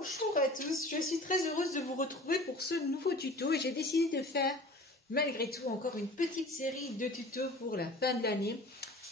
Bonjour à tous, je suis très heureuse de vous retrouver pour ce nouveau tuto et j'ai décidé de faire malgré tout encore une petite série de tutos pour la fin de l'année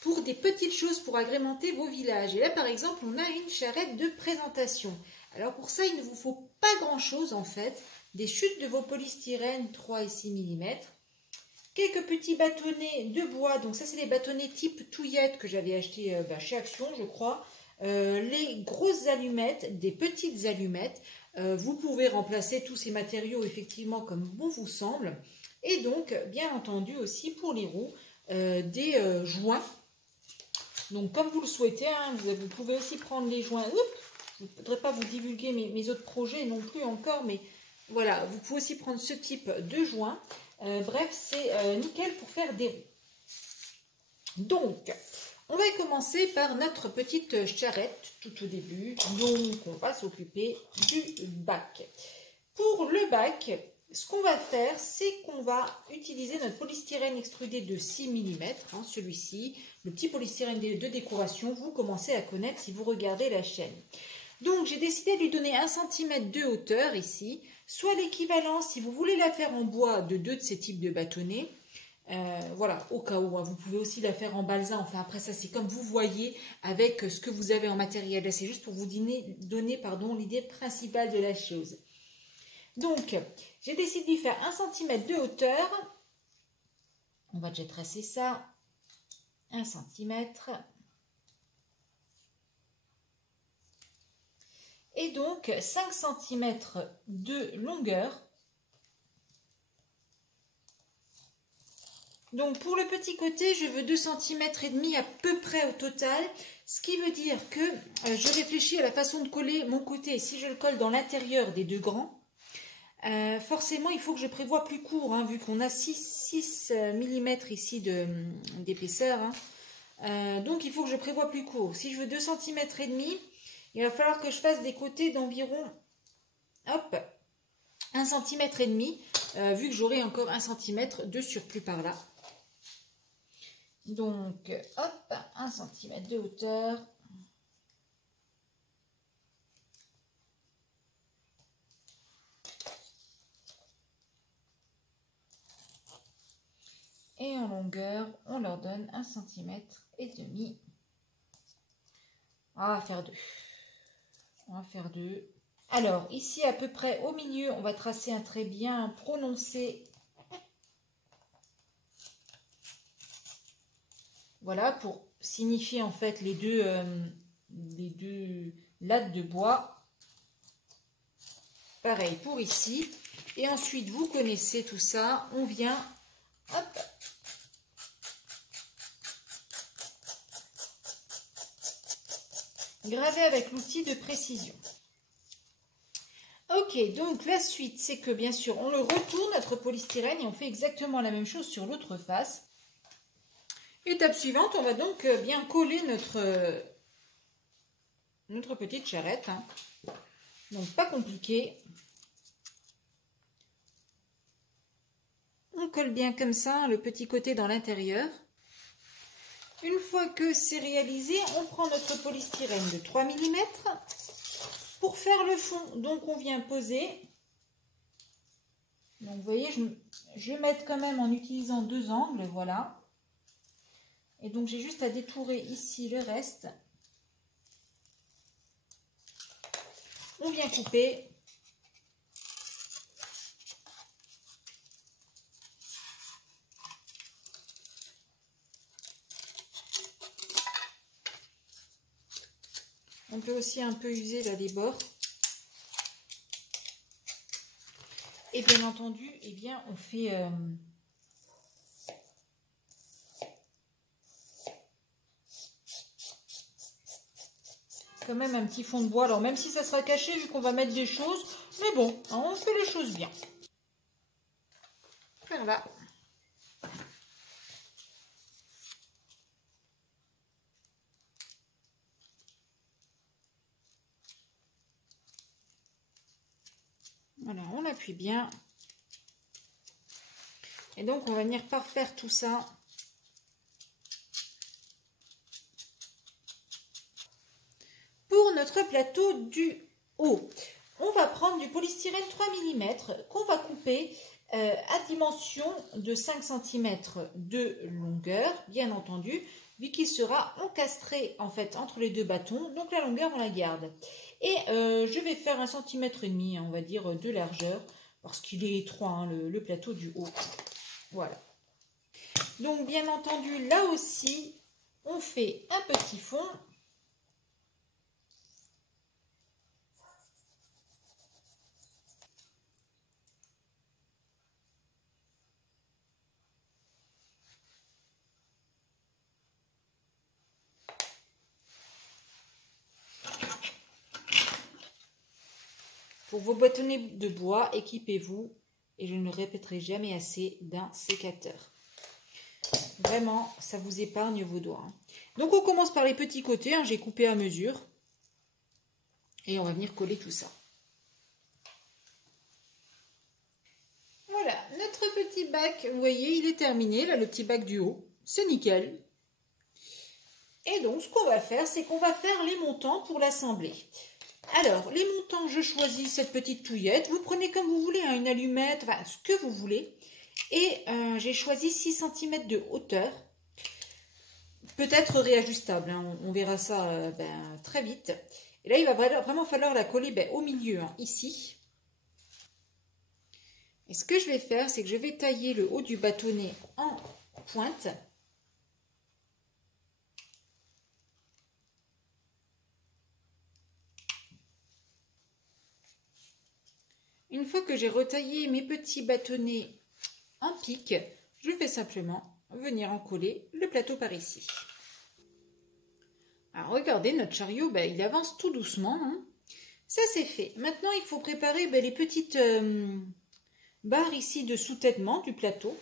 pour des petites choses pour agrémenter vos villages. Et là par exemple on a une charrette de présentation. Alors pour ça il ne vous faut pas grand chose en fait, des chutes de vos polystyrène 3 et 6 mm, quelques petits bâtonnets de bois, donc ça c'est les bâtonnets type touillette que j'avais acheté chez Action je crois. Les grosses allumettes, des petites allumettes, vous pouvez remplacer tous ces matériaux effectivement comme bon vous semble, et donc bien entendu aussi pour les roues des joints, donc comme vous le souhaitez, hein, vous pouvez aussi prendre les joints. Je ne voudrais pas vous divulguer mes autres projets non plus encore, mais voilà, vous pouvez aussi prendre ce type de joint. Bref, c'est nickel pour faire des roues. Donc on va commencer par notre petite charrette tout au début. Donc, on va s'occuper du bac. Pour le bac, ce qu'on va faire, c'est qu'on va utiliser notre polystyrène extrudé de 6 mm, hein, celui-ci, le petit polystyrène de décoration. Vous commencez à connaître si vous regardez la chaîne. Donc, j'ai décidé de lui donner 1 cm de hauteur ici, soit l'équivalent, si vous voulez la faire en bois, de 2 de ces types de bâtonnets. Voilà, au cas où, hein, vous pouvez aussi la faire en balsa, enfin après ça c'est comme vous voyez avec ce que vous avez en matériel, là c'est juste pour vous donner l'idée principale de la chose. Donc j'ai décidé de lui faire 1 cm de hauteur, on va déjà tracer ça, 1 cm, et donc 5 cm de longueur. Donc pour le petit côté, je veux 2,5 cm à peu près au total, ce qui veut dire que je réfléchis à la façon de coller mon côté. Si je le colle dans l'intérieur des deux grands, forcément il faut que je prévoie plus court, hein, vu qu'on a 6 mm ici d'épaisseur. Hein. Donc il faut que je prévoie plus court. Si je veux 2,5 cm, il va falloir que je fasse des côtés d'environ 1,5 cm, vu que j'aurai encore 1 cm de surplus par là. Donc, hop, 1 cm de hauteur. Et en longueur, on leur donne 1,5 cm. On va faire 2. On va faire 2. Alors, ici, à peu près au milieu, on va tracer un trait bien prononcé. Voilà, pour signifier en fait les deux lattes de bois. Pareil pour ici. Et ensuite, vous connaissez tout ça. On vient, hop, graver avec l'outil de précision. Ok, donc la suite, c'est que bien sûr, on le retourne, notre polystyrène, et on fait exactement la même chose sur l'autre face. Étape suivante, on va donc bien coller notre petite charrette. Hein. Donc pas compliqué. On colle bien comme ça, le petit côté dans l'intérieur. Une fois que c'est réalisé, on prend notre polystyrène de 3 mm pour faire le fond. Donc on vient poser. Donc vous voyez, je vais mettre quand même en utilisant 2 angles, voilà. Et donc, j'ai juste à détourer ici le reste. On vient couper. On peut aussi un peu user là, les bords. Et bien entendu, eh bien, on fait... quand même un petit fond de bois, alors même si ça sera caché vu qu'on va mettre des choses, mais bon, on fait les choses bien. Voilà. Voilà, on appuie bien. Et donc on va venir parfaire tout ça. Pour notre plateau du haut, du polystyrène 3 mm qu'on va couper à dimension de 5 cm de longueur, bien entendu, vu qu'il sera encastré en fait entre les deux bâtons, donc la longueur on la garde. Et je vais faire 1,5 cm, on va dire, de largeur, parce qu'il est étroit, hein, le plateau du haut. Voilà. Donc bien entendu, là aussi, on fait un petit fond. Pour vos bâtonnets de bois, équipez-vous, et je ne répéterai jamais assez, d'un sécateur. Vraiment, ça vous épargne vos doigts. Hein. Donc on commence par les petits côtés, hein, j'ai coupé à mesure. Et on va venir coller tout ça. Voilà, notre petit bac, vous voyez, il est terminé, là, le petit bac du haut. C'est nickel. Et donc, ce qu'on va faire, c'est qu'on va faire les montants pour l'assembler. Alors, les montants, je choisis cette petite touillette. Vous prenez comme vous voulez, hein, une allumette, enfin, ce que vous voulez. Et j'ai choisi 6 cm de hauteur. Peut-être réajustable, hein, on verra ça très vite. Et là, il va vraiment falloir la coller au milieu, hein, ici. Et ce que je vais faire, c'est que je vais tailler le haut du bâtonnet en pointe. Une fois que j'ai retaillé mes petits bâtonnets en pique, je vais simplement venir en coller le plateau par ici. Alors regardez, notre chariot, il avance tout doucement. Hein. Ça c'est fait. Maintenant, il faut préparer les petites barres ici de soutènement du plateau.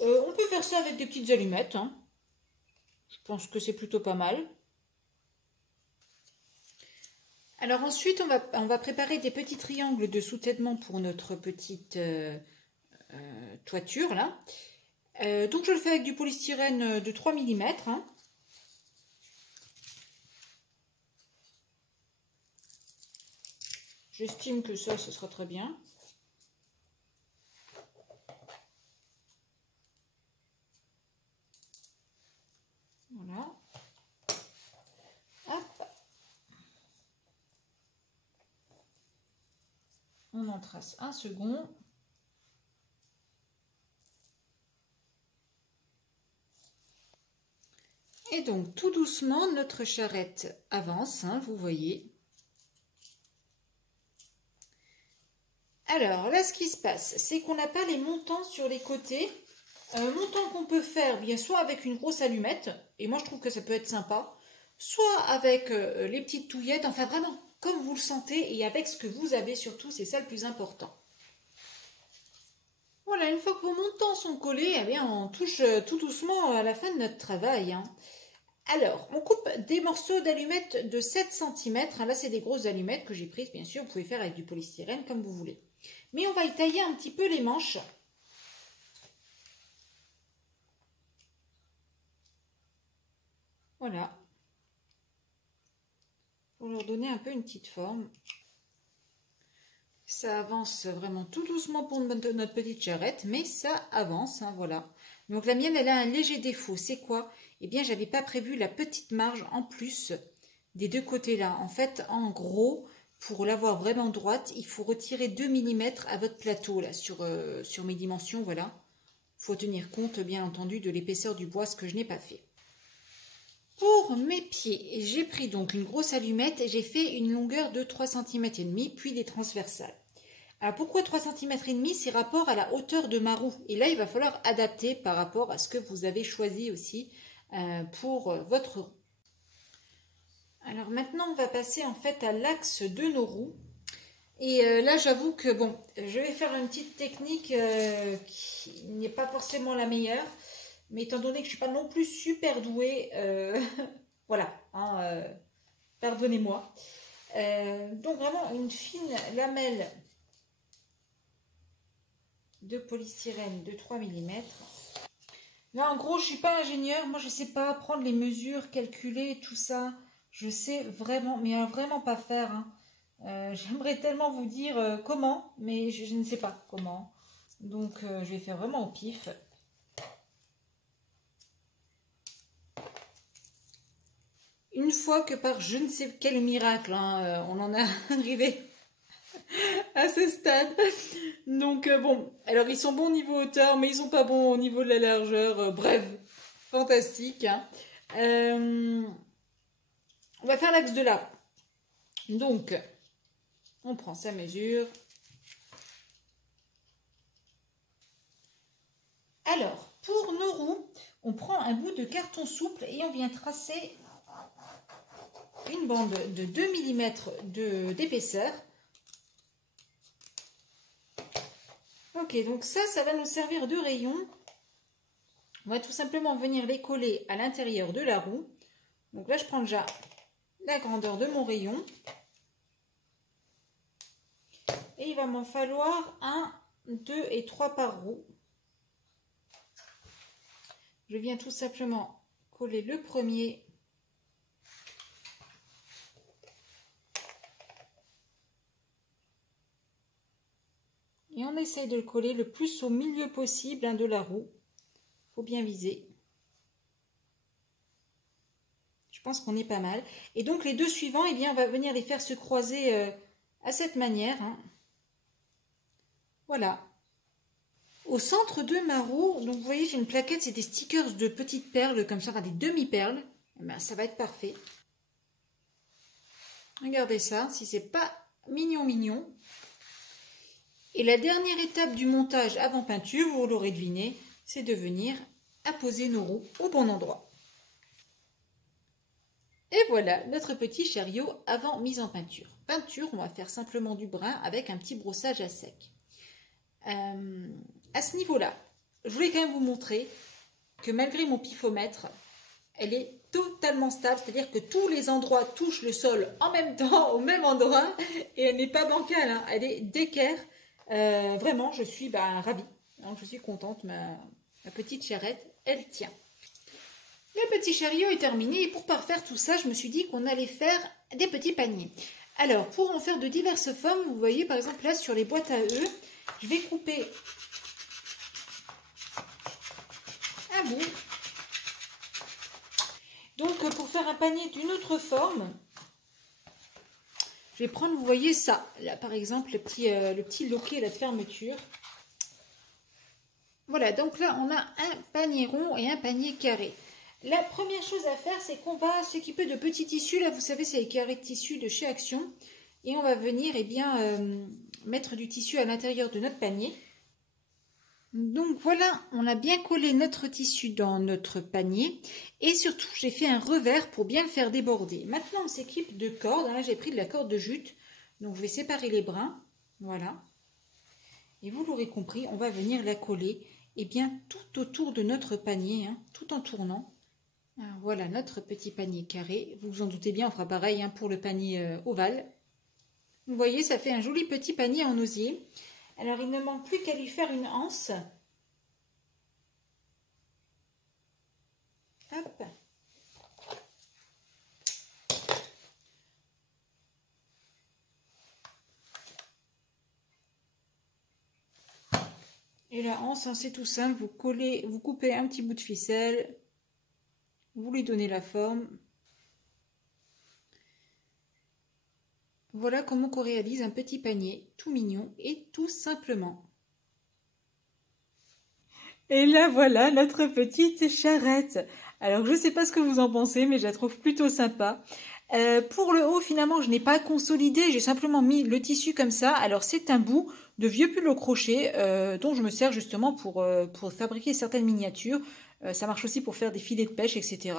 On peut faire ça avec des petites allumettes. Hein. Je pense que c'est plutôt pas mal. Alors ensuite, on va préparer des petits triangles de soutènement pour notre petite toiture là. Donc je le fais avec du polystyrène de 3 mm. Hein. J'estime que ça, ce sera très bien. Voilà. Hop. On en trace un second. Et donc, tout doucement, notre charrette avance, hein, vous voyez. Alors, là, ce qui se passe, c'est qu'on n'a pas les montants sur les côtés. Montants qu'on peut faire, bien soit avec une grosse allumette, et moi, je trouve que ça peut être sympa, soit avec les petites touillettes, enfin, vraiment, comme vous le sentez, et avec ce que vous avez surtout, c'est ça le plus important. Voilà, une fois que vos montants sont collés, eh bien, on touche tout doucement à la fin de notre travail. Hein. Alors, on coupe des morceaux d'allumettes de 7 cm. Là, c'est des grosses allumettes que j'ai prises, bien sûr. Vous pouvez faire avec du polystyrène comme vous voulez. Mais on va y tailler un petit peu les manches. Voilà. Pour leur donner un peu une petite forme. Ça avance vraiment tout doucement pour notre petite charrette, mais ça avance, hein, voilà. Donc la mienne, elle a un léger défaut. C'est quoi? Eh bien, j'avais pas prévu la petite marge en plus des deux côtés là. En fait, en gros, pour l'avoir vraiment droite, il faut retirer 2 mm à votre plateau là sur mes dimensions, voilà. Il faut tenir compte, bien entendu, de l'épaisseur du bois, ce que je n'ai pas fait. Pour mes pieds, j'ai pris donc une grosse allumette et j'ai fait une longueur de 3,5 cm, puis des transversales. Alors pourquoi 3,5 cm? C'est rapport à la hauteur de ma roue. Et là, il va falloir adapter par rapport à ce que vous avez choisi aussi pour votre roue. Alors maintenant, on va passer en fait à l'axe de nos roues. Et là, j'avoue que bon, je vais faire une petite technique qui n'est pas forcément la meilleure. Mais étant donné que je ne suis pas non plus super douée, voilà, hein, pardonnez-moi. Donc vraiment une fine lamelle de polystyrène de 3 mm. Là, en gros, je ne suis pas ingénieure. Moi, je ne sais pas prendre les mesures, calculer tout ça. Je sais vraiment, mais vraiment pas faire. Hein. J'aimerais tellement vous dire comment, mais je ne sais pas comment. Donc je vais faire vraiment au pif. Une fois que par je ne sais quel miracle, hein, on en a arrivé à ce stade. Donc bon, alors ils sont bons au niveau hauteur, mais ils sont pas bons au niveau de la largeur. Bref, fantastique. Hein. On va faire l'axe de là. Donc, on prend sa mesure. Alors, pour nos roues, on prend un bout de carton souple et on vient tracer une bande de 2 mm d'épaisseur. Ok, donc ça va nous servir de rayon. On va tout simplement venir les coller à l'intérieur de la roue. Donc là, je prends déjà la grandeur de mon rayon. Et il va m'en falloir 1, 2 et 3 par roue. Je viens tout simplement coller le premier. Et on essaye de le coller le plus au milieu possible de la roue. Il faut bien viser. Je pense qu'on est pas mal. Et donc les deux suivants, eh bien, on va venir les faire se croiser à cette manière. Hein. Voilà. Au centre de ma roue, donc vous voyez, j'ai une plaquette, c'est des stickers de petites perles, comme ça, enfin des demi-perles. Eh bien, ça va être parfait. Regardez ça, si c'est pas mignon, mignon. Et la dernière étape du montage avant peinture, vous l'aurez deviné, c'est de venir apposer nos roues au bon endroit. Et voilà notre petit chariot avant mise en peinture. Peinture, on va faire simplement du brun avec un petit brossage à sec. À ce niveau-là, je voulais quand même vous montrer que malgré mon pifomètre, elle est totalement stable, c'est-à-dire que tous les endroits touchent le sol en même temps, au même endroit, et elle n'est pas bancale, hein, elle est d'équerre. Vraiment, je suis ravie, donc je suis contente, ma petite charrette, elle tient. Le petit chariot est terminé et pour parfaire tout ça, je me suis dit qu'on allait faire des petits paniers. Alors, pour en faire de diverses formes, vous voyez par exemple là sur les boîtes à œufs, je vais couper un bout. Donc, pour faire un panier d'une autre forme, je vais prendre, vous voyez ça, là par exemple, le petit loquet là, de fermeture. Voilà, donc là on a un panier rond et un panier carré. La première chose à faire, c'est qu'on va s'équiper de petits tissus. Là, vous savez, c'est les carrés de tissu de chez Action. Et on va venir mettre du tissu à l'intérieur de notre panier. Donc voilà, on a bien collé notre tissu dans notre panier. Et surtout, j'ai fait un revers pour bien le faire déborder. Maintenant, on s'équipe de cordes. Là, j'ai pris de la corde de jute. Donc, je vais séparer les brins. Voilà. Et vous l'aurez compris, on va venir la coller tout autour de notre panier, hein, tout en tournant. Alors, voilà notre petit panier carré. Vous vous en doutez bien, on fera pareil pour le panier ovale. Vous voyez, ça fait un joli petit panier en osier. Alors, il ne manque plus qu'à lui faire une anse. Hop. Et la anse, c'est tout simple. Vous coupez un petit bout de ficelle. Vous lui donnez la forme. Voilà comment on réalise un petit panier tout mignon et tout simplement. Et là voilà notre petite charrette. Alors je ne sais pas ce que vous en pensez, mais je la trouve plutôt sympa. Pour le haut, finalement, je n'ai pas consolidé, j'ai simplement mis le tissu comme ça. Alors c'est un bout de vieux pull au crochet dont je me sers justement pour fabriquer certaines miniatures. Ça marche aussi pour faire des filets de pêche, etc.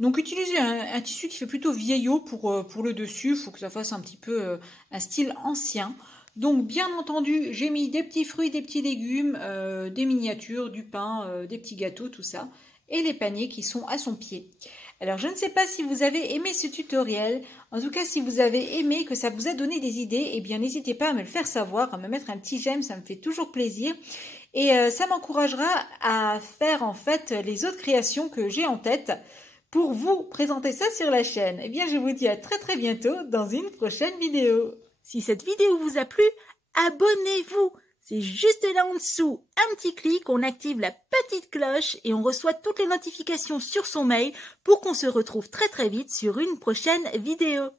Donc utilisez un tissu qui fait plutôt vieillot pour le dessus. Il faut que ça fasse un petit peu un style ancien. Donc bien entendu, j'ai mis des petits fruits, des petits légumes, des miniatures, du pain, des petits gâteaux, tout ça. Et les paniers qui sont à son pied. Alors je ne sais pas si vous avez aimé ce tutoriel. En tout cas, si vous avez aimé, que ça vous a donné des idées, eh bien n'hésitez pas à me le faire savoir, à me mettre un petit j'aime, ça me fait toujours plaisir. Et ça m'encouragera à faire en fait les autres créations que j'ai en tête pour vous présenter ça sur la chaîne. Eh bien je vous dis à très bientôt dans une prochaine vidéo. Si cette vidéo vous a plu, abonnez-vous. C'est juste là en dessous, un petit clic, on active la petite cloche et on reçoit toutes les notifications sur son mail pour qu'on se retrouve très vite sur une prochaine vidéo.